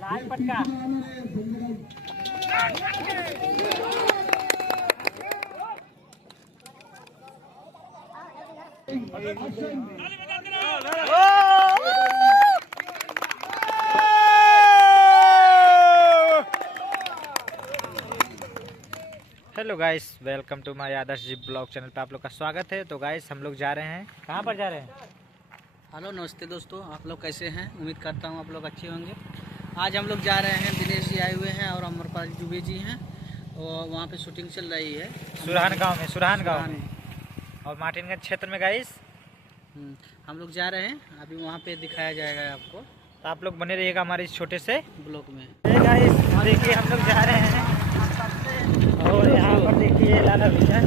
लाल पटका hello guys, welcome to my Adarsh ji blog channel पे आप लोग का स्वागत है। तो गाइस हम लोग जा रहे हैं, कहाँ पर जा रहे हैं? हेलो नमस्ते दोस्तों, आप लोग कैसे हैं? उम्मीद करता हूँ आप लोग अच्छे होंगे। आज हम लोग जा रहे हैं, दिनेश जी आए हुए हैं और अमरपाल दुबे जी हैं और वहाँ पे शूटिंग चल रही है सुरहान गांव में और मार्टिनगंज क्षेत्र में गाइस हम लोग जा रहे हैं। अभी वहाँ पे दिखाया जाएगा आपको, तो आप लोग बने रहिएगा हमारे इस छोटे से ब्लॉग में। गाइस देखिए हम लोग जा रहे हैं और यहाँ पर देखिए लाला भैया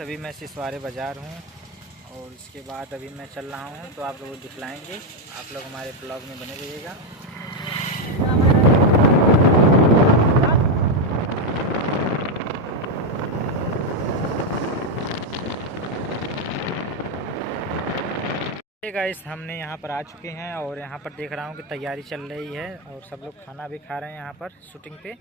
अभी मैं सिसवारे बाज़ार हूँ और इसके बाद अभी मैं चल रहा हूँ, तो आप लोगों को दिखलाएंगे। आप लोग हमारे ब्लॉग में बने रहिएगा। गाइस हमने यहाँ पर आ चुके हैं और यहाँ पर देख रहा हूँ कि तैयारी चल रही है और सब लोग खाना भी खा रहे हैं यहाँ पर शूटिंग पे।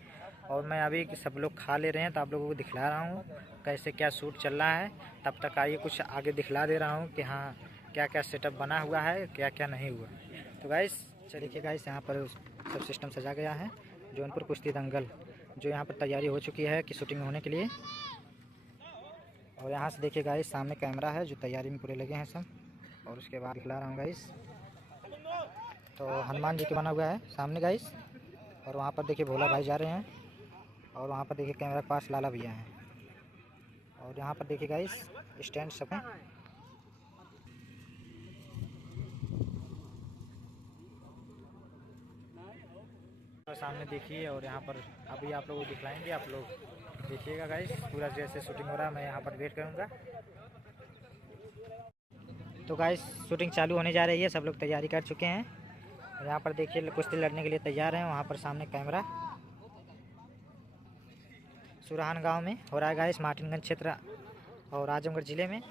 और मैं अभी सब लोग खा ले रहे हैं तो आप लोगों को दिखला रहा हूँ कैसे क्या शूट चल रहा है। तब तक आइए कुछ आगे दिखला दे रहा हूँ कि हाँ क्या क्या सेटअप बना हुआ है, क्या क्या नहीं हुआ। तो गाइस चलिए गाइस, यहाँ पर सब सिस्टम सजा गया है। जौनपुर कुश्ती दंगल जो यहाँ पर तैयारी हो चुकी है कि शूटिंग होने के लिए। और यहाँ से देखिए गाइस, सामने कैमरा है जो तैयारी में पूरे लगे हैं सब। और उसके बाद दिखला रहा हूँ गाइस, तो हनुमान जी के बना हुआ है सामने गाइस। और वहाँ पर देखिए भोला भाई जा रहे हैं और वहाँ पर देखिए कैमरा के पास लाला भैया हैं। और यहाँ पर देखिए गाइस स्टैंड सब हैं। तो सामने देखिए और यहाँ पर अभी आप लोगों को दिखलाएंगे, आप लोग देखिएगा गाइस। पूरा जैसे शूटिंग हो रहा है मैं यहाँ पर वेट करूँगा। तो गाइस शूटिंग चालू होने जा रही है, सब लोग तैयारी कर चुके हैं। यहाँ पर देखिए कुश्ती लड़ने के लिए तैयार हैं। वहाँ पर सामने कैमरा सुरहान गांव में हो रहा है गाइस, मार्टिनगंज क्षेत्र और आजमगढ़ ज़िले में।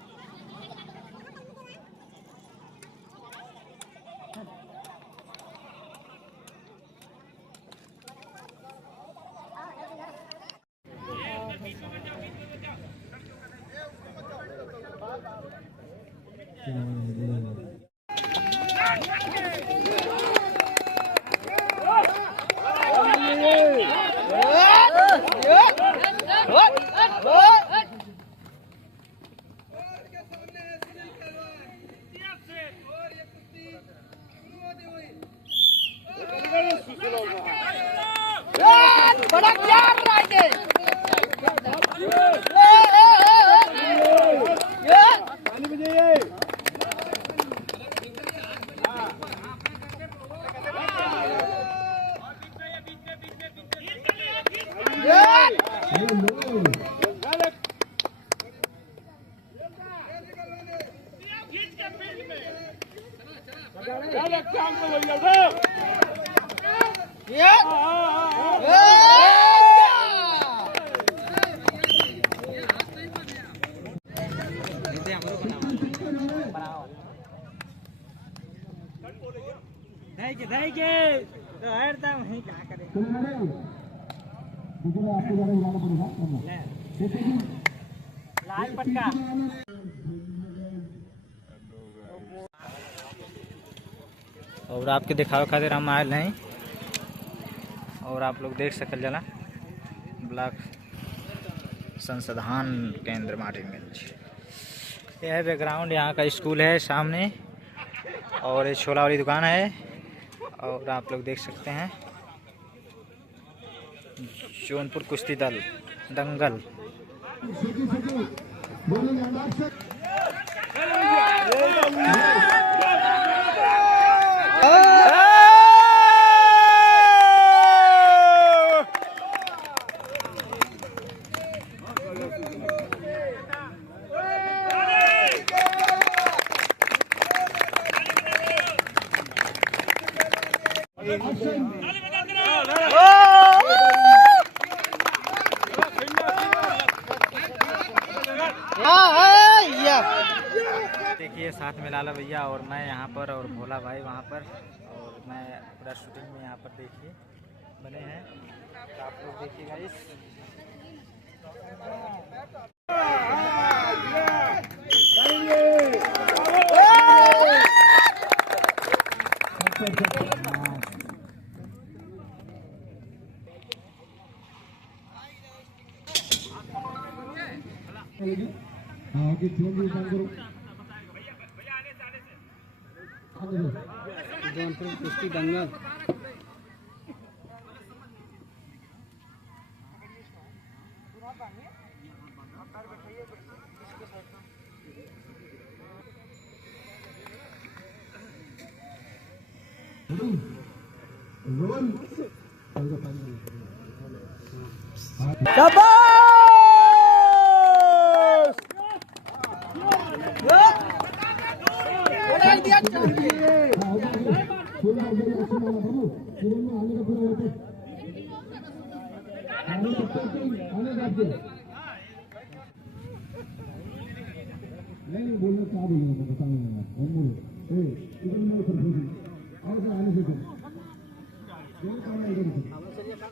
बड़ा प्यार राइडे लाल पटका और आपके दिखावे खातिर हम आए नहीं और आप लोग देख सकल जला ब्लॉक संसाधन केंद्र मार्टिनगंज। यह है बैकग्राउंड, यहाँ का स्कूल है सामने और ये छोला वाली दुकान है। और आप लोग देख सकते हैं जौनपुर कुश्ती दल दंगल। देखिए साथ में लाला भैया और मैं यहाँ पर और भोला भाई वहाँ पर, और मैं पूरा शूटिंग में यहाँ पर देखिए बने हैं, तो आप लोग देखिए गाइस। जौनपुर कुश्ती दंगल। नहीं बोलना क्या बोलना बताऊंगा हम बोलो इधर मेरे पर और आने से